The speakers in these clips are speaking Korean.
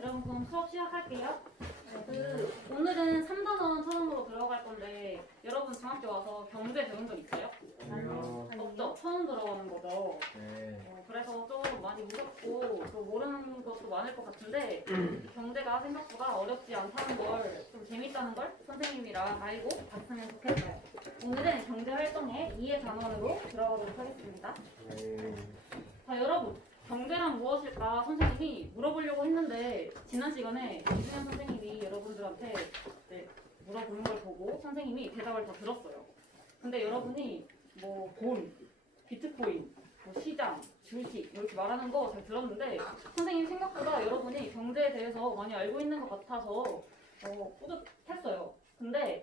여러분 그럼 수업 시작할게요. 오늘은 3단원 처음으로 들어갈 건데 여러분 중학교 와서 경제 배운 적 있어요? 아니요. 없죠? 처음 들어가는 거죠. 네. 그래서 좀 많이 무섭고 또 모르는 것도 많을 것 같은데 경제가 생각보다 어렵지 않다는 걸, 좀 재밌다는 걸 선생님이랑 알고 봤으면 좋겠어요. 오늘은 경제 활동의 이해 단원으로 들어가도록 하겠습니다. 네. 자, 여러분, 경제란 무엇일까 선생님이 물어보려고 했는데 지난 시간에 이승현 선생님이 여러분들한테 물어보는 걸 보고 선생님이 대답을 다 들었어요. 근데 여러분이 뭐 돈, 비트코인, 뭐 시장, 주식 이렇게 말하는 거 잘 들었는데 선생님 생각보다 여러분이 경제에 대해서 많이 알고 있는 것 같아서 뿌듯했어요. 근데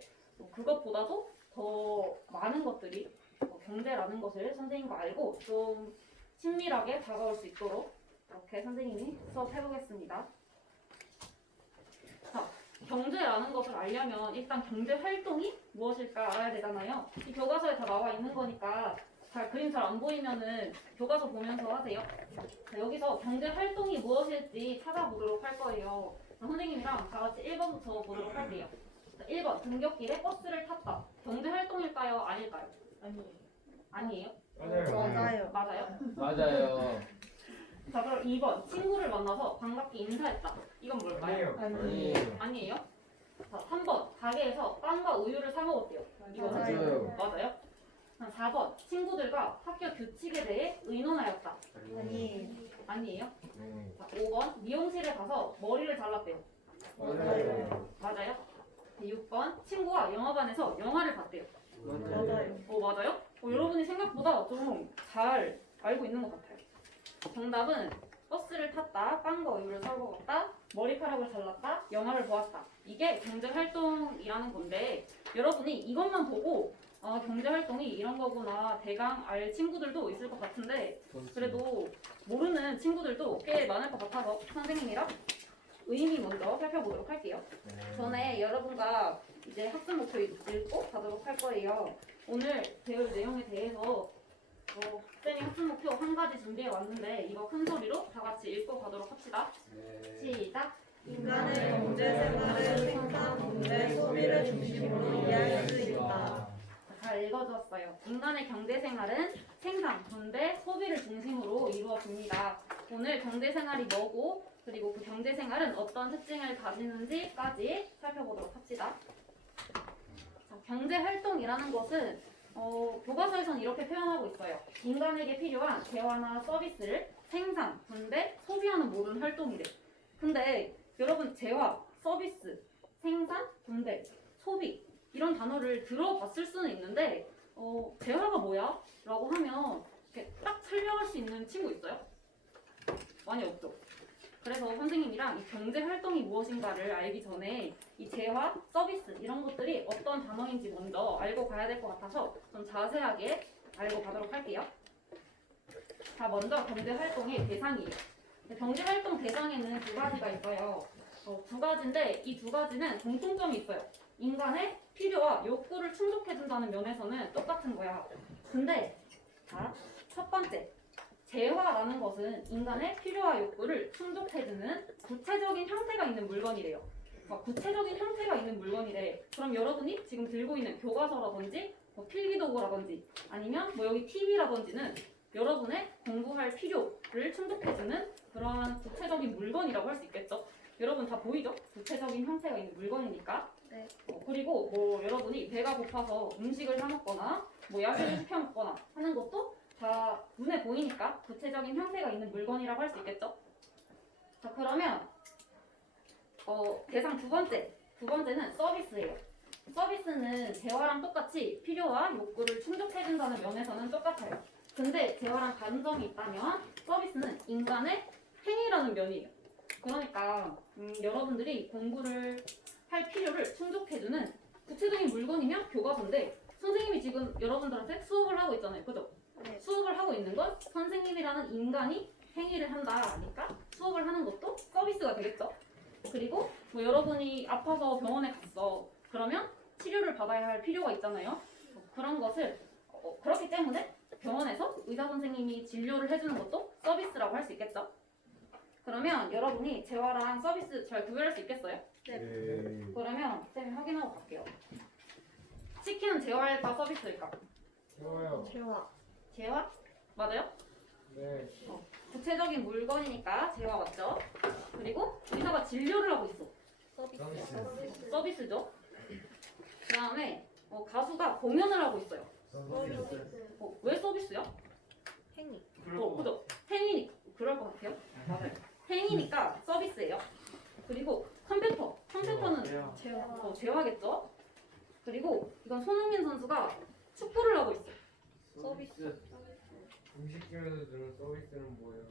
그것보다도 더 많은 것들이 경제라는 것을 선생님과 알고 좀 친밀하게 다가올 수 있도록 이렇게 선생님이 수업해보겠습니다. 자, 경제라는 것을 알려면 일단 경제 활동이 무엇일까 알아야 되잖아요. 이 교과서에 다 나와 있는 거니까 그림 잘 안 보이면은 교과서 보면서 하세요. 자, 여기서 경제 활동이 무엇일지 찾아보도록 할 거예요. 선생님이랑 다 같이 1번부터 보도록 할게요. 자, 1번, 등굣길에 버스를 탔다. 경제 활동일까요? 아닐까요? 아니에요? 맞아요. 맞아요? 맞아요. 자, 그럼 2번, 친구를 만나서 반갑게 인사했다. 이건 뭘까요? 아니에요. 아니에요? 자, 3번, 가게에서 빵과 우유를 사 먹었대요. 이건 맞아요. 맞아요? 4번, 친구들과 학교 규칙에 대해 의논하였다. 아니에요? 네. 자, 5번, 미용실에 가서 머리를 잘랐대요. 맞아요. 맞아요? 6번, 친구와 영화관에서 영화를 봤대요. 맞아요. 맞아요? 여러분이 생각보다 좀 잘 알고 있는 것 같아요. 정답은 버스를 탔다, 빵과 우유를 사 먹었다, 머리카락을 잘랐다, 영화를 보았다. 이게 경제활동이라는 건데 여러분이 이것만 보고 경제활동이 이런 거구나 대강 알 친구들도 있을 것 같은데 그래도 모르는 친구들도 꽤 많을 것 같아서 선생님이랑 의미 먼저 살펴보도록 할게요. 전에 여러분과 이제 학습 목표 읽고 가도록 할 거예요. 오늘 배울 내용에 대해서 쌤이 학습 목표 한 가지 준비해 왔는데 이거 큰 소리로 다 같이 읽고 가도록 합시다. 시작. 인간의 경제 생활은 생산, 분배, 소비를 중심으로 이해할 수 있다. 잘 읽어주었어요. 인간의 경제 생활은 생산, 분배, 소비를 중심으로 이루어집니다. 오늘 경제 생활이 뭐고 그리고 그 경제 생활은 어떤 특징을 가지는지까지 살펴보도록 합시다. 자, 경제 활동이라는 것은 교과서에서는 이렇게 표현하고 있어요. 인간에게 필요한 재화나 서비스를 생산, 분배, 소비하는 모든 활동이래. 근데 여러분 재화, 서비스, 생산, 분배, 소비 이런 단어를 들어봤을 수는 있는데 재화가 뭐야? 라고 하면 이렇게 딱 설명할 수 있는 친구 있어요? 많이 없죠? 그래서 선생님이랑 이 경제 활동이 무엇인가를 알기 전에 이 재화, 서비스 이런 것들이 어떤 단어인지 먼저 알고 가야 될 것 같아서 좀 자세하게 알고 가도록 할게요. 자, 먼저 경제 활동의 대상이에요. 경제 활동 대상에는 두 가지가 있어요. 두 가지인데 이 두 가지는 공통점이 있어요. 인간의 필요와 욕구를 충족해준다는 면에서는 똑같은 거야. 근데 자, 첫 번째. 재화라는 것은 인간의 필요와 욕구를 충족해주는 구체적인 형태가 있는 물건이래요. 구체적인 형태가 있는 물건이래. 그럼 여러분이 지금 들고 있는 교과서라든지 필기도구라든지 아니면 여기 TV라든지는 여러분의 공부할 필요를 충족해주는 그러한 구체적인 물건이라고 할 수 있겠죠? 여러분 다 보이죠? 구체적인 형태가 있는 물건이니까. 네. 그리고 여러분이 배가 고파서 음식을 사 먹거나 야식을 시켜 먹거나 하는 것도 다 눈에 보이니까 구체적인 형태가 있는 물건이라고 할 수 있겠죠? 자, 그러면 대상 두 번째는 서비스예요. 서비스는 재화랑 똑같이 필요와 욕구를 충족해준다는 면에서는 똑같아요. 근데 재화랑 다른 점이 있다면 서비스는 인간의 행위라는 면이에요. 그러니까 여러분들이 공부를 할 필요를 충족해주는 구체적인 물건이면 교과서인데 선생님이 지금 여러분들한테 수업을 하고 있잖아요. 그죠? 네. 수업을 하고 있는 건 선생님이라는 인간이 행위를 한다니까 수업을 하는 것도 서비스가 되겠죠. 그리고 여러분이 아파서 병원에 갔어. 그러면 치료를 받아야 할 필요가 있잖아요. 그런 것을 그렇기 때문에 병원에서 의사 선생님이 진료를 해주는 것도 서비스라고 할 수 있겠죠. 그러면 여러분이 재화랑 서비스 잘 구별할 수 있겠어요? 네. 그러면 쌤이 확인하고 갈게요. 치킨은 재화일까 서비스일까? 좋아요. 재화. 재화? 맞아요? 네. 구체적인 물건이니까 재화 맞죠? 그리고 의사가 진료를 하고 있어. 서비스. 서비스죠. 그 다음에 가수가 공연을 하고 있어요. 왜 서비스야? 행위. 그죠? 행위니까 그럴 것 같아요. 맞아요. 행위니까 서비스예요. 그리고 컴퓨터는 재화. 재화겠죠. 그리고 이건 손흥민 선수가 축구를 하고 있어. 서비스. 음식점에서 주는 서비스는 뭐예요?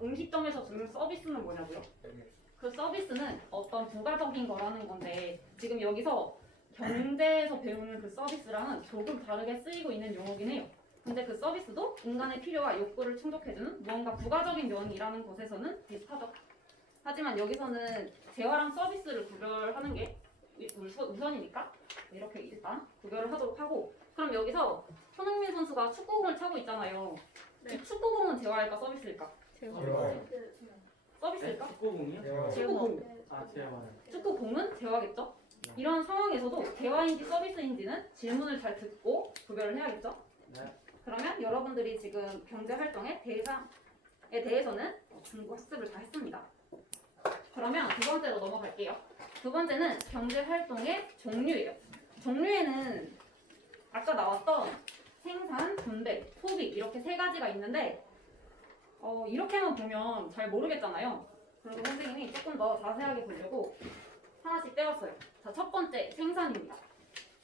음식점에서 주는 서비스는 뭐냐고요? 네. 그 서비스는 어떤 부가적인 거라는 건데 지금 여기서 경제에서 배우는 그 서비스랑은 조금 다르게 쓰이고 있는 용어긴 해요. 근데 그 서비스도 인간의 필요와 욕구를 충족해주는 무언가 부가적인 면이라는 것에서는 비슷하죠. 하지만 여기서는 재화랑 서비스를 구별하는 게 우선이니까 이렇게 일단 구별을 하도록 하고, 그럼 여기서 손흥민 선수가 축구공을 차고 있잖아요. 네. 이 축구공은 재화일까 서비스일까? 재화. 서비스일까? 축구공이요? 재화. 축구공. 아 제가 축구공은 재화겠죠? 이런 상황에서도 재화인지 서비스인지는 질문을 잘 듣고 구별을 해야겠죠? 네. 그러면 여러분들이 지금 경제활동의 대상에 대해서는 공부 학습을 다 했습니다. 그러면 두 번째로 넘어갈게요. 두 번째는 경제활동의 종류예요. 종류에는 아까 나왔던 생산, 분배, 소비 이렇게 세 가지가 있는데 이렇게만 보면 잘 모르겠잖아요. 그래서 선생님이 조금 더 자세하게 보려고 하나씩 떼봤어요. 자, 첫 번째 생산입니다.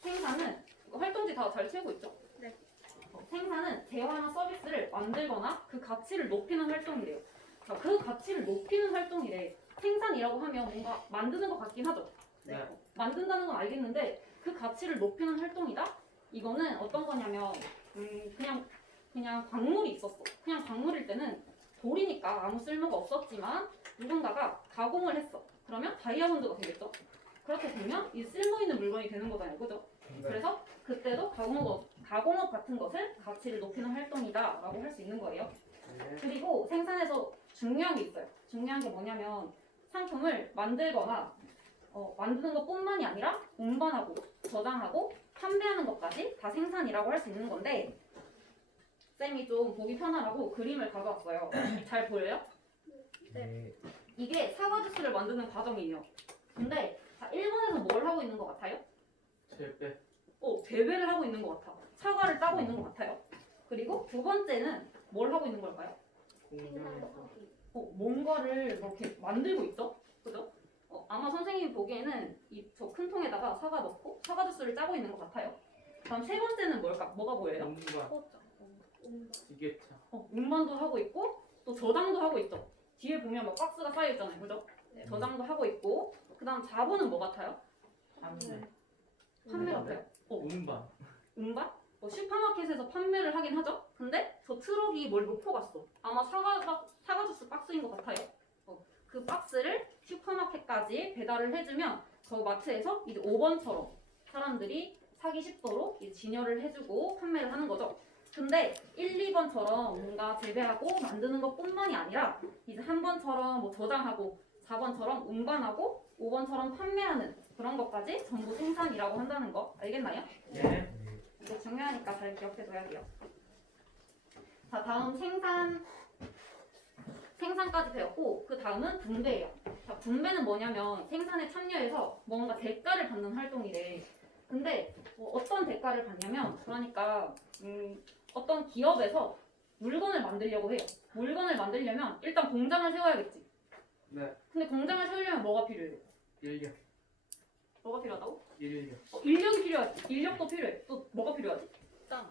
생산은 이거 활동지 다 잘 채우고 있죠? 네. 생산은 재화나 서비스를 만들거나 그 가치를 높이는 활동이래요. 자, 그 가치를 높이는 활동이래. 생산이라고 하면 뭔가 만드는 것 같긴 하죠. 네. 만든다는 건 알겠는데 그 가치를 높이는 활동이다? 이거는 어떤 거냐면 그냥 광물이 있었어. 그냥 광물일 때는 돌이니까 아무 쓸모가 없었지만 누군가가 가공을 했어. 그러면 다이아몬드가 되겠죠. 그렇게 되면 이 쓸모 있는 물건이 되는 거잖아요. 그죠? 그래서 그때도 가공업 같은 것을 가치를 높이는 활동이다라고 할 수 있는 거예요. 네. 그리고 생산에서 중요한 게 있어요. 중요한 게 뭐냐면 상품을 만들거나 만드는 것뿐만이 아니라 운반하고 저장하고 판매하는 것까지 다 생산이라고 할 수 있는 건데, 쌤이 좀 보기 편하라고 그림을 가져왔어요. 잘 보여요? 네. 이게 사과 주스를 만드는 과정이에요. 근데 1번에서 뭘 하고 있는 것 같아요? 제배. 재배를 하고 있는 것 같아. 사과를 따고 있는 것 같아요. 그리고 두 번째는 뭘 하고 있는 걸까요? 공장에서. 뭔가를 이렇게 만들고 있죠? 그죠? 아마 선생님이 보기에는 이 저 큰 통에다가 사과 넣고 사과 주스를 짜고 있는 것 같아요. 다음 세 번째는 뭐가 보여요? 공부가 포장. 지게차. 운반도 하고 있고 또 저장도 하고 있죠. 뒤에 보면 막 박스가 쌓여 있잖아요. 그죠? 네. 저장도 하고 있고, 그 다음 4번은 뭐 같아요? 판매. 판매 같아요. 운반. 운반? 슈퍼마켓에서 판매를 하긴 하죠. 근데 저 트럭이 뭘 놓고 갔어. 아마 사과 주스 박스인 것 같아요. 그 박스를 슈퍼마켓까지 배달을 해주면 저 마트에서 이제 5번처럼 사람들이 사기 쉽도록 이제 진열을 해주고 판매를 하는 거죠. 근데 1, 2번처럼 뭔가 재배하고 만드는 것뿐만이 아니라 이제 한 번처럼 뭐 저장하고 4번처럼 운반하고 5번처럼 판매하는 그런 것까지 전부 생산이라고 한다는 거 알겠나요? 네. 이거 중요하니까 잘 기억해둬야 돼요. 자, 다음 생산까지 배웠고, 그 다음은 분배예요. 자, 분배는 뭐냐면 생산에 참여해서 뭔가 대가를 받는 활동이래. 근데 어떤 대가를 받냐면, 그러니까 어떤 기업에서 물건을 만들려고 해요. 물건을 만들려면 일단 공장을 세워야겠지. 네. 근데 공장을 세우려면 뭐가 필요해요? 인력. 뭐가 필요하다고? 인력. 인력이 필요하지. 인력도 필요해. 또 뭐가 필요하지? 땅.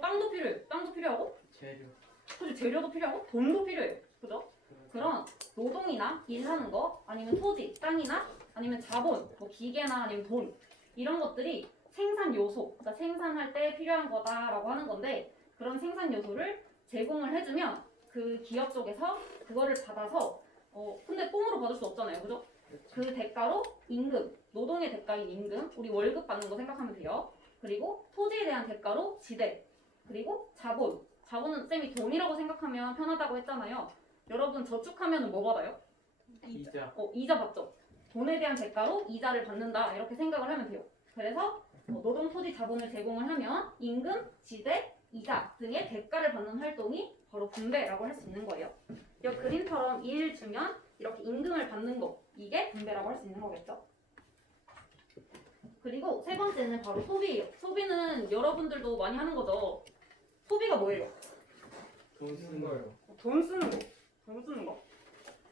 땅도 필요해. 땅도 필요하고, 재료. 그죠? 재료도 필요하고, 돈도 필요해. 그죠? 그런 노동이나 일하는 거, 아니면 토지, 땅이나 아니면 자본, 뭐 기계나 아니면 돈 이런 것들이 생산 요소, 그러니까 생산할 때 필요한 거다라고 하는 건데, 그런 생산 요소를 제공을 해주면 그 기업 쪽에서 그거를 받아서 근데 뽕으로 받을 수 없잖아요, 그죠? 그 대가로 임금, 노동의 대가인 임금, 우리 월급 받는 거 생각하면 돼요. 그리고 토지에 대한 대가로 지대, 그리고 자본은 쌤이 돈이라고 생각하면 편하다고 했잖아요. 여러분 저축하면 뭐 받아요? 이자. 이자 받죠. 돈에 대한 대가로 이자를 받는다 이렇게 생각을 하면 돼요. 그래서 노동 토지 자본을 제공을 하면 임금, 지대, 이자 등의 대가를 받는 활동이 바로 분배라고 할 수 있는 거예요. 이 그림처럼 일 주면 이렇게 임금을 받는 거 이게 분배라고 할 수 있는 거겠죠. 그리고 세 번째는 바로 소비예요. 소비는 여러분들도 많이 하는 거죠. 소비가 뭐예요? 돈 쓰는 거요. 거요. 돈 쓰는 거.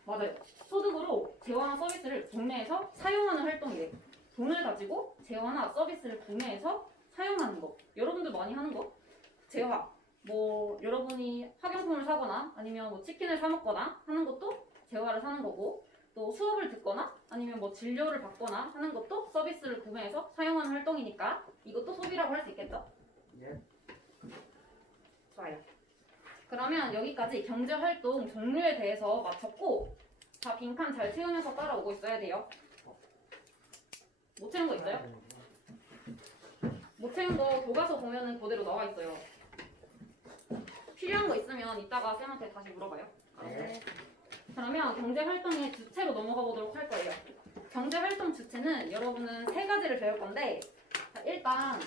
맞아요. 소득으로 재화나 서비스를 구매해서 사용하는 활동이에요. 돈을 가지고 재화나 서비스를 구매해서 사용하는 거. 여러분들 많이 하는 거. 재화. 뭐 여러분이 학용품을 사거나 아니면 뭐 치킨을 사 먹거나 하는 것도 재화를 사는 거고, 또 수업을 듣거나 아니면 뭐 진료를 받거나 하는 것도 서비스를 구매해서 사용하는 활동이니까 이것도 소비라고 할 수 있겠죠? 예. 좋아요. 그러면 여기까지 경제활동 종류에 대해서 마쳤고, 다 빈칸 잘 채우면서 따라오고 있어야 돼요. 못 채운 거 있어요? 못 채운 거 교과서 보면은 그대로 나와 있어요. 필요한 거 있으면 이따가 쌤한테 다시 물어봐요. 네. 그러면 경제활동의 주체로 넘어가 보도록 할 거예요. 경제활동 주체는 여러분은 세 가지를 배울 건데, 자, 일단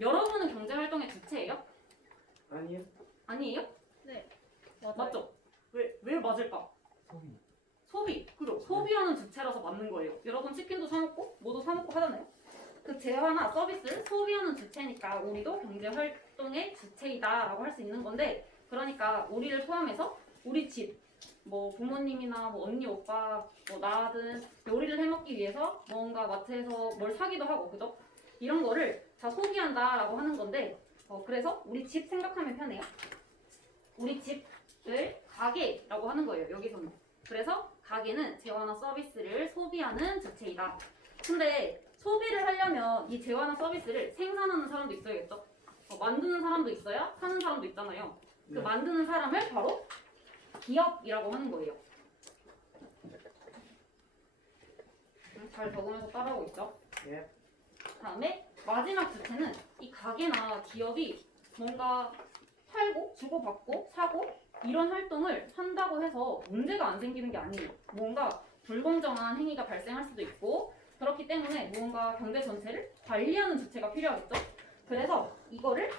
여러분은 경제활동의 주체예요? 아니요. 아니에요? 네. 맞죠? 왜 맞을까? 소비. 소비. 그죠? 소비하는 주체라서 맞는 거예요. 여러분 치킨도 사 먹고 뭐도 사 먹고 하잖아요. 그 재화나 서비스를 소비하는 주체니까 우리도 경제활동의 주체이다라고 할 수 있는 건데, 그러니까 우리를 포함해서 우리 집, 뭐 부모님이나 뭐 언니, 오빠, 뭐 나든 요리를 해먹기 위해서 뭔가 마트에서 뭘 사기도 하고, 그죠? 이런 거를 다 소비한다라고 하는 건데, 그래서 우리 집 생각하면 편해요. 우리 집을 가게라고 하는 거예요, 여기서는. 그래서 가게는 재화나 서비스를 소비하는 주체이다. 근데 소비를 하려면 이 재화나 서비스를 생산하는 사람도 있어야겠죠? 만드는 사람도 있어야 사는 사람도 있잖아요. 그 네. 만드는 사람을 바로 기업이라고 하는 거예요. 잘 적으면서 따라오고 있죠? 예. 다음에 마지막 주체는 이 가게나 기업이 뭔가 팔고 주고받고 사고 이런 활동을 한다고 해서 문제가 안 생기는 게 아니에요. 뭔가 불공정한 행위가 발생할 수도 있고, 그렇기 때문에 무언가 경제 전체를 관리하는 주체가 필요하겠죠. 그래서 이거를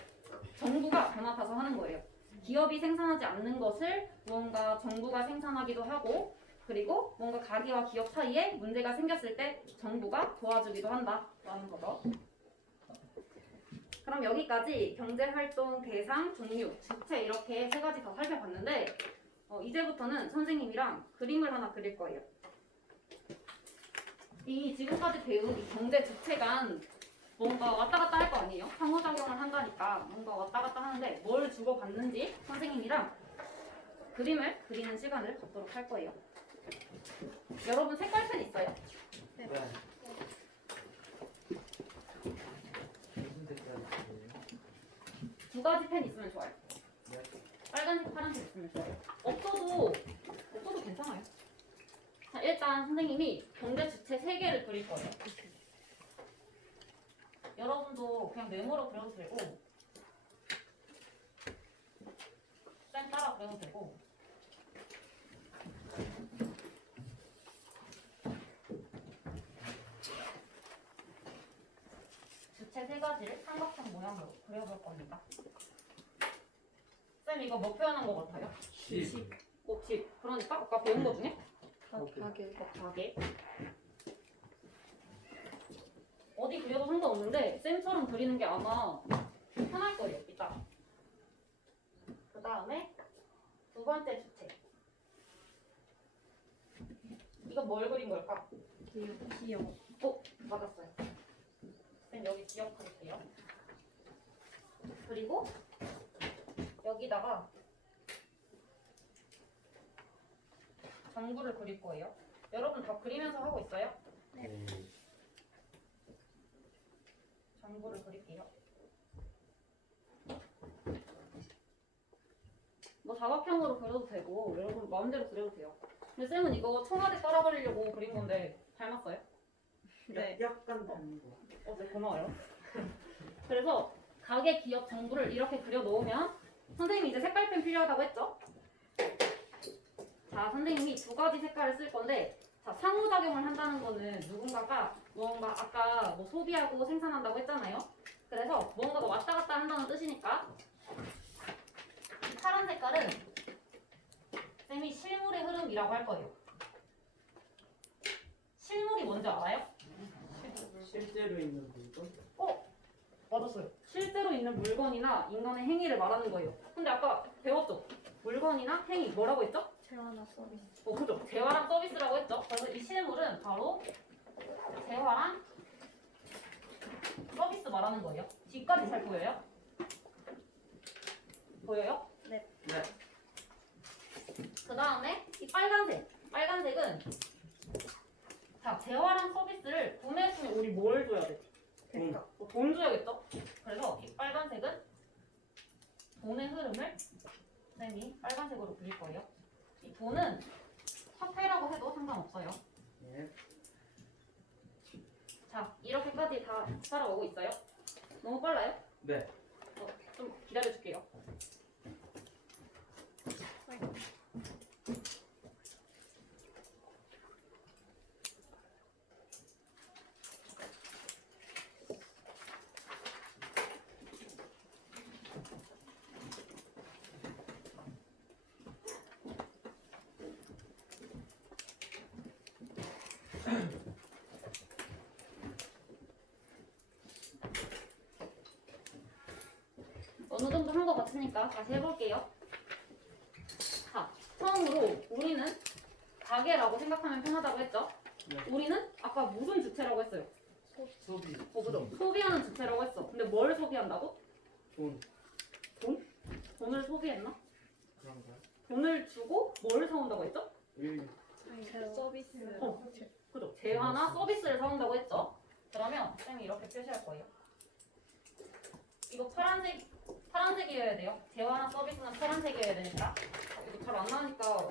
정부가 변압해서 하는 거예요. 기업이 생산하지 않는 것을 무언가 정부가 생산하기도 하고, 그리고 뭔가 가게와 기업 사이에 문제가 생겼을 때 정부가 도와주기도 한다라는 거죠. 그럼 여기까지 경제활동 대상, 종류, 주체 이렇게 세 가지 다 살펴봤는데, 이제부터는 선생님이랑 그림을 하나 그릴 거예요. 이 지금까지 배운 이 경제 주체가 뭔가 왔다 갔다 할 거 아니에요? 상호작용을 한다니까 뭔가 왔다 갔다 하는데 뭘 주고받는지 선생님이랑 그림을 그리는 시간을 갖도록 할 거예요. 여러분 색깔펜 있어요? 네. 무슨 색깔이에요? 두 가지 펜 있으면 좋아요. 네. 빨간색, 파란색 있으면 좋아요. 없어도 괜찮아요. 자, 일단 선생님이 경제 주체 3개를 그릴 거예요. 여러분도 그냥 메모로 그려도 되고, 쌤 따라 그려도 되고, 주체 3가지를 삼각형 모양으로 그려볼 겁니다. 쌤 이거 뭐 표현한 것 같아요? 십. 집. 그러니까 아까 배운 거 중에 가게. 가게. 어디 그려도 상관없는데 쌤처럼 그리는 게 아마 편할 거예요. 이따. 그 다음에 두 번째 주체. 이거 뭘 그린 걸까? 기억. 맞았어요. 쌤 여기 기억할게요. 그리고 여기다가 정부를 그릴 거예요. 여러분 다 그리면서 하고 있어요? 네. 정부를 그릴게요. 뭐 사각형으로 그려도 되고 여러분 마음대로 그려도 돼요. 근데 쌤은 이거 청와대 따라 그리려고 그린 건데 닮았어요? 네. 약간 다른 거. 네, 고마워요. 그래서 가게, 기업, 정부를 이렇게 그려 놓으면 선생님이 이제 색깔펜 필요하다고 했죠? 자, 선생님이 두 가지 색깔을 쓸 건데, 자, 상호작용을 한다는 거는 누군가가 무언가 아까 뭐 소비하고 생산한다고 했잖아요. 그래서 무언가가 왔다 갔다 한다는 뜻이니까 이 파란 색깔은 쌤이 실물의 흐름이라고 할 거예요. 실물이 뭔지 알아요? 실제로 있는 물건? 맞았어요. 실제로 있는 물건이나 인간의 행위를 말하는 거예요. 근데 아까 배웠죠? 물건이나 행위 뭐라고 했죠? 재화나 서비스. 그죠. 재화랑 서비스라고 했죠. 그래서 이 실물은 바로 재화랑 서비스 말하는 거예요. 뒤까지 잘 보여요? 보여요? 네. 네. 그 다음에 이 빨간색. 빨간색은 자, 재화랑 서비스를 구매했으면 우리 뭘 줘야 되지? 대가. 돈 줘야겠죠? 그래서 이 빨간색은 돈의 흐름을 선생님이 빨간색으로 그릴 거예요. 이 돈은 화폐라고 해도 상관없어요. 네. 자, 이렇게까지 다 따라오고 있어요? 너무 빨라요? 네. 좀 기다려줄게요. 어느 정도 한 것 같으니까 다시 해볼게요. 자, 처음으로 우리는 가게라고 생각하면 편하다고 했죠? 네. 우리는 아까 무슨 주체라고 했어요? 소비. 그죠? 소비하는 주체라고 했어. 근데 뭘 소비한다고? 돈. 돈을 소비했나? 그런가요? 돈을 주고 뭘 사온다고 했죠? 일. 서비스. 그죠? 재화나 서비스를 사온다고 했죠? 그러면 쌤이 이렇게 표시할 거예요. 이거 파란색이어야 돼요. 재화나 서비스는 파란색이어야 되니까. 이거 잘 안 나오니까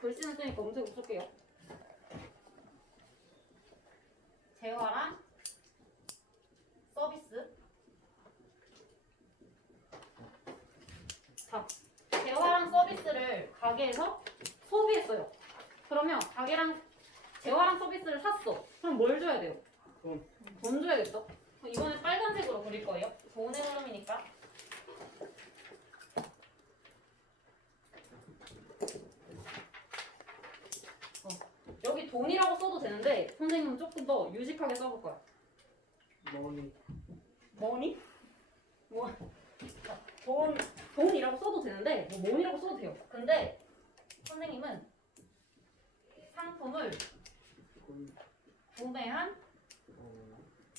글씨는 쌤이 검색 없을게요. 재화랑 서비스. 자, 재화랑 서비스를 가게에서 소비했어요. 그러면 가게랑 재화랑 서비스를 샀어. 그럼 뭘 줘야 돼요? 돈. 돈 줘야겠죠? 이번에 빨간색으로 그릴 거예요. 돈의 흐름이니까. 여기 돈이라고 써도 되는데 선생님은 조금 더 유식하게 써볼 거야. 머니. 뭐니? 뭐? 자, 돈이라고 써도 되는데 뭐 뭐니라고 써도 돼요. 근데 선생님은 상품을 돈. 구매한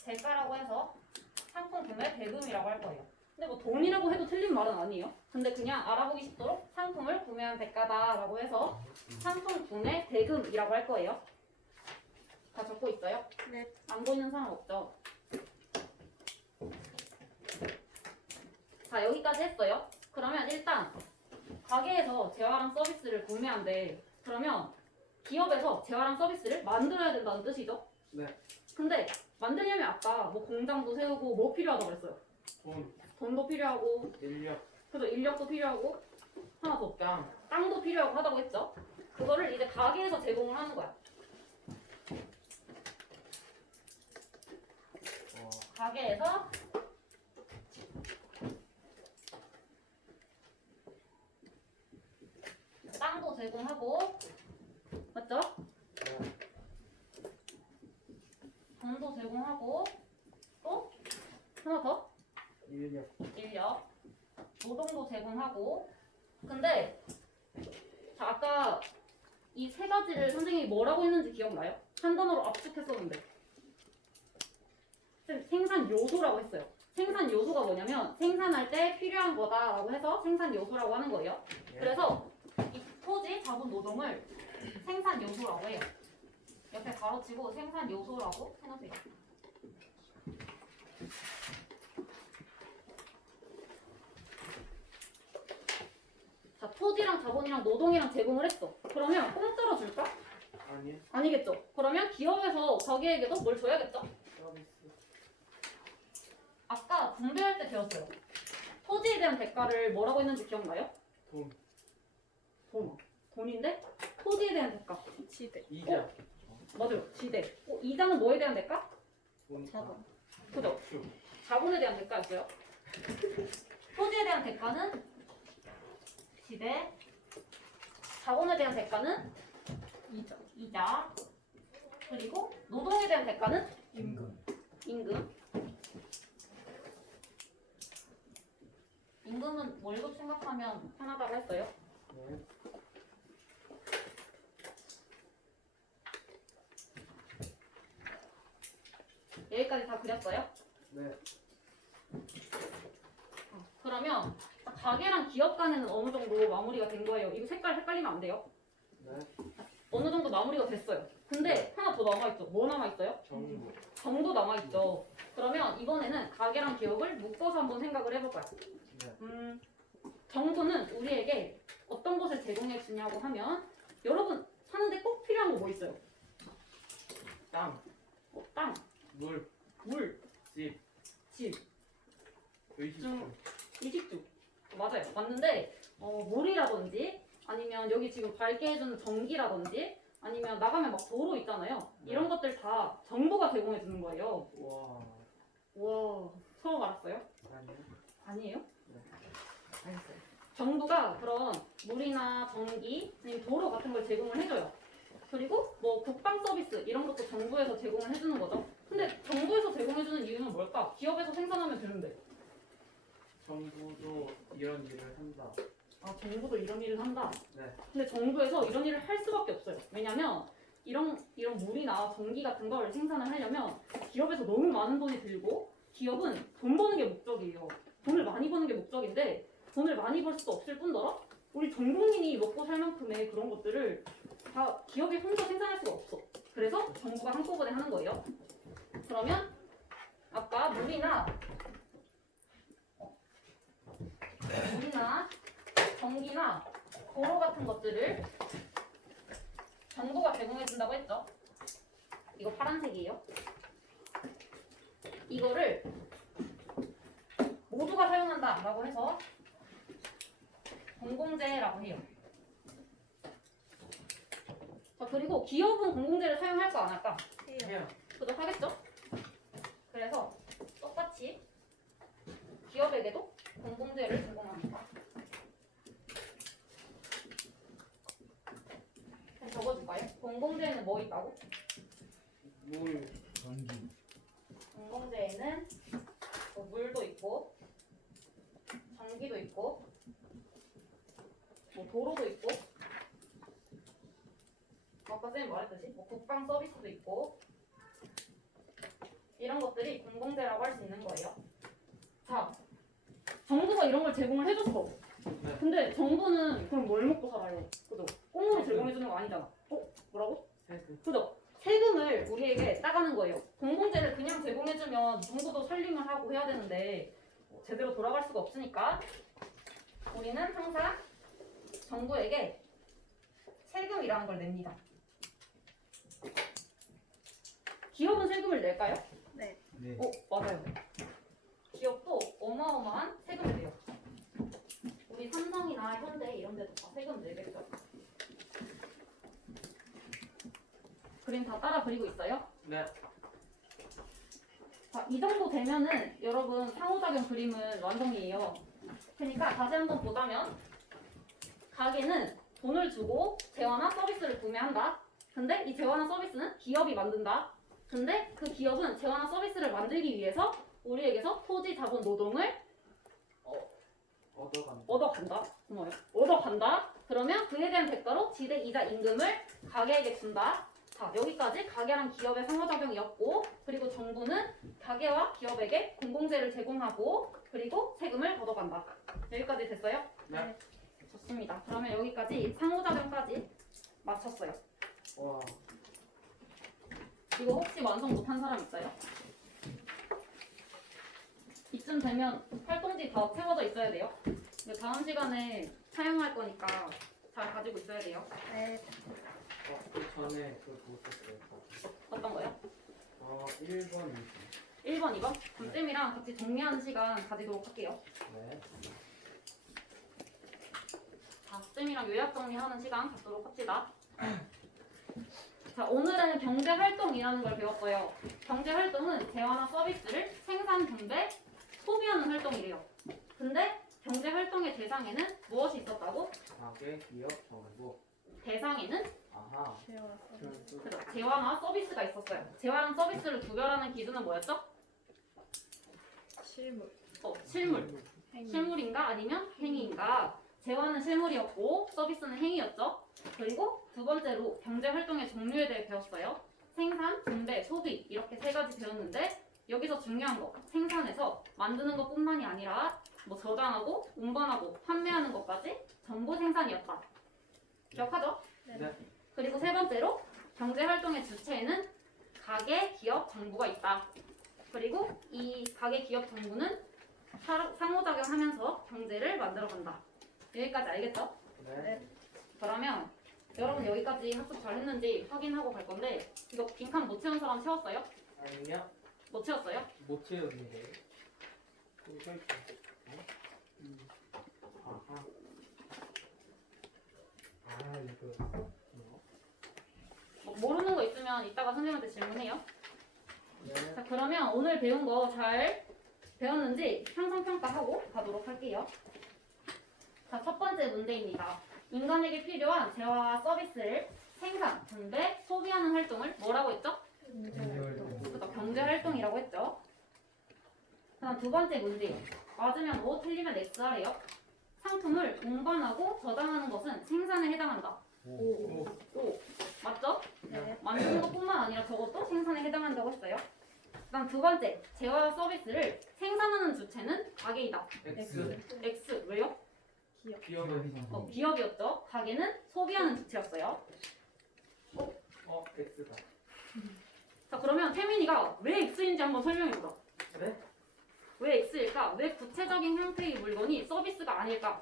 대가라고 해서 상품 구매 대금이라고 할 거예요. 근데 뭐 돈이라고 해도 틀린 말은 아니에요. 근데 그냥 알아보기 쉽도록 상품을 구매한 대가다라고 해서 상품 구매 대금이라고 할 거예요. 다 적고 있어요? 네. 안 보이는 사람 없죠? 자, 여기까지 했어요. 그러면 일단 가게에서 재화랑 서비스를 구매한대. 그러면 기업에서 재화랑 서비스를 만들어야 된다는 뜻이죠? 네. 근데 만들려면 아까 뭐 공장도 세우고 뭐 필요하다고 그랬어요? 돈. 돈도 필요하고, 인력. 그죠? 인력도 필요하고, 하나 더 땅. 땅도 필요하고 하다고 했죠? 그거를 이제 가게에서 제공을 하는 거야. 가게에서 땅도 제공하고, 맞죠? 돈도 제공하고, 또 하나 더 인력. 인력, 노동도 제공하고. 근데 자, 아까 이 세 가지를 선생님이 뭐라고 했는지 기억나요? 한 단어로 압축했었는데 쌤, 생산 요소라고 했어요. 생산 요소가 뭐냐면 생산할 때 필요한 거다라고 해서 생산 요소라고 하는 거예요. 그래서 이 토지, 자본, 노동을 생산 요소라고 해요. 옆에 가로치고 생산 요소라고 해놓으세요. 자, 토지랑 자본이랑 노동이랑 제공을 했어. 그러면 공짜로 줄까? 아니요. 아니겠죠. 그러면 기업에서 자기에게도 뭘 줘야겠죠? 서비스. 아까 분배할 때 배웠어요. 토지에 대한 대가를 뭐라고 했는지 기억나요? 돈. 돈. 돈인데 토지에 대한 대가. 지대. 이자. 맞아요. 지대. 이자는 뭐에 대한 대가? 자본. 그죠? 주. 자본에 대한 대가였어요. 토지에 대한 대가는 지대. 자본에 대한 대가는 이자. 이자. 그리고 노동에 대한 대가는 임금. 임금. 임금은 월급 생각하면 편하다고 했어요. 네. 여기까지 다 그렸어요? 네. 그러면 가게랑 기업 간에는 어느 정도 마무리가 된 거예요. 이거 색깔 헷갈리면 안 돼요. 네. 어느 정도 마무리가 됐어요. 근데 하나 더 남아있죠. 뭐 남아있어요? 정부. 정도 남아있죠. 그러면 이번에는 가게랑 기업을 묶어서 한번 생각을 해볼 거야. 네. 정부는 우리에게 어떤 것을 제공해 주냐고 하면 여러분 사는데 꼭 필요한 거 뭐 있어요? 땅. 땅, 물. 물, 집. 집, 의식주. 이식주. 맞아요. 맞는데 물이라든지 아니면 여기 지금 밝게 해주는 전기라든지 아니면 나가면 막 도로 있잖아요. 이런 것들 다 정부가 제공해 주는 거예요. 와. 와, 처음 알았어요? 아니요. 아니에요? 네. 알겠어요. 정부가 그런 물이나 전기, 아니면 도로 같은 걸 제공을 해줘요. 그리고 뭐 국방 서비스 이런 것도 정부에서 제공을 해주는 거죠. 근데 정부에서 제공해주는 이유는 뭘까? 기업에서 생산하면 되는데. 정부도 이런 일을 한다. 아, 정부도 이런 일을 한다. 네. 근데 정부에서 이런 일을 할 수밖에 없어요. 왜냐면 이런 물이나 전기 같은 걸 생산을 하려면 기업에서 너무 많은 돈이 들고 기업은 돈 버는 게 목적이에요. 돈을 많이 버는 게 목적인데 돈을 많이 벌 수도 없을 뿐더러 우리 전 국민이 먹고 살 만큼의 그런 것들을 다 기업이 혼자 생산할 수가 없어. 그래서 정부가 한꺼번에 하는 거예요. 그러면 아까 물이나 전기나 도로 같은 것들을 정부가 제공해 준다고 했죠. 이거 파란색이에요. 이거를 모두가 사용한다라고 해서 공공재라고 해요. 자, 그리고 기업은 공공재를 사용할까 안 할까? 해요. 그도 하겠죠? 그래서 똑같이 기업에게도 공공재를 제공합니다. 그럼 적어줄까요? 공공재에는 뭐 있다고? 물. 전기. 공공재에는 뭐 물도 있고 전기도 있고 뭐 도로도 있고 아까 선생님 말했듯이 뭐 국방 서비스도 있고 이런 것들이 공공재라고 할 수 있는 거예요. 자, 정부가 이런 걸 제공을 해줬어. 네. 근데 정부는 그럼 뭘 먹고 살아요? 그죠? 꽁으로 제공해주는 거 아니잖아. 뭐라고? 세금. 그죠? 세금을 우리에게 따가는 거예요. 공공재를 그냥 제공해주면 정부도 살림을 하고 해야 되는데 제대로 돌아갈 수가 없으니까 우리는 항상 정부에게 세금이라는 걸 냅니다. 기업은 세금을 낼까요? 네. 네. 맞아요. 기업도 어마어마한 세금을 내요. 우리 삼성이나 현대 이런 데도 다 세금 내겠죠. 그림 다 따라 그리고 있어요? 네. 자, 이 정도 되면은 여러분 상호작용 그림은 완성이에요. 그러니까 다시 한번 보자면 가게는 돈을 주고 재화나 서비스를 구매한다. 근데 이 재화나 서비스는 기업이 만든다. 근데 그 기업은 재화나 서비스를 만들기 위해서 우리에게서 토지, 자본, 노동을 얻어간다. 얻어간다. 고마워요. 얻어간다. 그러면 그에 대한 대가로 지대, 이자, 임금을 가게에게 준다. 자, 여기까지 가게랑 기업의 상호작용이었고 그리고 정부는 가게와 기업에게 공공재를 제공하고 그리고 세금을 걷어간다. 여기까지 됐어요? 네. 좋습니다. 그러면 여기까지 상호작용까지 마쳤어요. 와. 이거 혹시 완성 못한 사람 있어요? 이쯤 되면 활동지 다 채워져 있어야 돼요. 근데 다음 시간에 사용할 거니까 잘 가지고 있어야 돼요. 네. 그 전에 그거 썼어요. 어떤 거요? 1번. 1번, 2번? 그럼 쌤이랑 같이 정리하는 시간 가지도록 할게요. 네. 자, 쌤이랑 요약 정리하는 시간 갖도록 합시다. 자, 오늘은 경제활동이라는 걸 배웠어요. 경제활동은 재화나 서비스를 생산, 분배, 소비하는 활동이래요. 근데 경제활동의 대상에는 무엇이 있었다고? 가게, 기업, 정보. 대상에는 아하. 그죠, 재화나 서비스가 있었어요. 재화랑 서비스를 구별하는 기준은 뭐였죠? 실물. 실물. 실물인가 아니면 행위인가? 재화는 실물이었고 서비스는 행위였죠. 그리고 두 번째로 경제활동의 종류에 대해 배웠어요. 생산, 분배, 소비 이렇게 세 가지 배웠는데 여기서 중요한 거 생산해서 만드는 것뿐만이 아니라 뭐 저장하고 운반하고 판매하는 것까지 전부 생산이었다. 기억하죠? 네. 그리고 세 번째로 경제활동의 주체에는 가계, 기업, 정부가 있다. 그리고 이 가계, 기업, 정부는 상호작용하면서 경제를 만들어간다. 여기까지 알겠죠? 네. 그러면 여러분 여기까지 학습 잘 했는지 확인하고 갈 건데 이거 빈칸 못 채운 사람 채웠어요? 아니요. 못 채웠어요? 못 채우는데. 또 써있죠. 아하. 아, 이거. 뭐 모르는 거 있으면 이따가 선생님한테 질문해요. 네. 자, 그러면 오늘 배운 거 잘 배웠는지 형성평가하고 가도록 할게요. 자, 첫 번째 문제입니다. 인간에게 필요한 재화와 서비스를 생산, 분배, 소비하는 활동을 뭐라고 했죠? 그러니까 경제활동이라고 했죠. 다음 두 번째 문제. 맞으면 O, 틀리면 X하래요. 상품을 운반하고 저장하는 것은 생산에 해당한다. 오. O. 맞죠? 네. 만드는 것뿐만 아니라 저것도 생산에 해당한다고 했어요. 그다음 두 번째, 재화와 서비스를 생산하는 주체는 가게이다. X. X 왜요? 기업이. 기업이었죠. 가게는 소비하는 주체였어요. X다. 자, 그러면 태민이가 왜 X인지 한번 설명해보자. 그래? 왜 X일까? 왜 구체적인 형태의 물건이 서비스가 아닐까?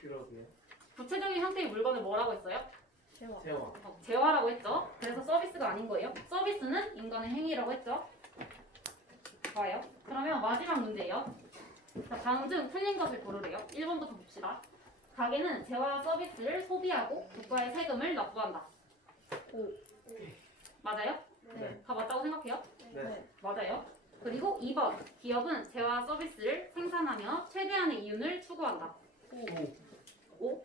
그러게요. 구체적인 형태의 물건을 뭐라고 했어요? 재화. 재화. 재화라고 했죠. 그래서 서비스가 아닌 거예요. 서비스는 인간의 행위라고 했죠. 좋아요. 그러면 마지막 문제예요. 자, 다음 중 틀린 것을 고르래요. 1번부터 봅시다. 가게는 재화와 서비스를 소비하고 국가에 세금을 납부한다. 오. 맞아요? 네. 다 맞다고 생각해요? 네. 맞아요. 그리고 2번. 기업은 재화와 서비스를 생산하며 최대한의 이윤을 추구한다. 오?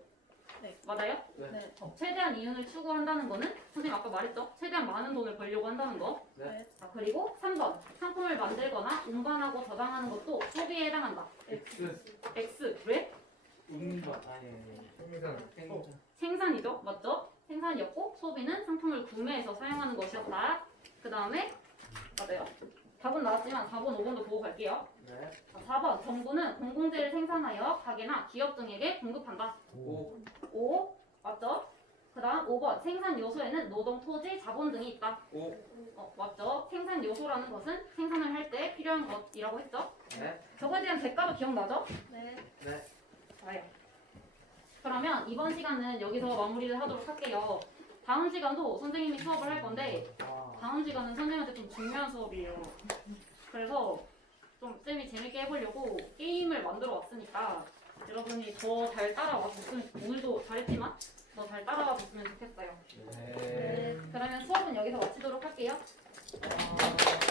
네. 맞아요? 네. 최대한 이윤을 추구한다는 거는 선생님 아까 말했죠? 최대한 많은 돈을 벌려고 한다는 거. 네. 자, 그리고 3번. 상품을 만들거나 운반하고 저장하는 것도 소비에 해당한다. X. X. 왜? 운반. 아니. 생산. 생산이죠. 맞죠? 생산이었고 소비는 상품을 구매해서 사용하는 것이었다. 그 다음에 맞아요. 답은 나왔지만 4번, 5번도 보고 갈게요. 네. 자, 4번. 정부는 공공재를 생산하여 가게나 기업 등에게 공급한다. 오. 5. 맞죠? 그 다음 5번. 생산 요소에는 노동, 토지, 자본 등이 있다. 오. 맞죠? 생산 요소라는 것은 생산을 할 때 필요한 것이라고 했죠? 네. 저거에 대한 대가도 기억나죠? 네. 네. 좋아요. 그러면 이번 시간은 여기서 마무리를 하도록 할게요. 다음 시간도 선생님이 수업을 할 건데 와. 다음 시간은 선생님한테 좀 중요한 수업이에요. 그래서 좀 쌤이 재밌게 해보려고 게임을 만들어 왔으니까 여러분이 더 잘 따라와 줬으면 오늘도 잘했지만 더 잘 따라와 줬으면 좋겠어요. 네. 그러면 수업은 여기서 마치도록 할게요. 와.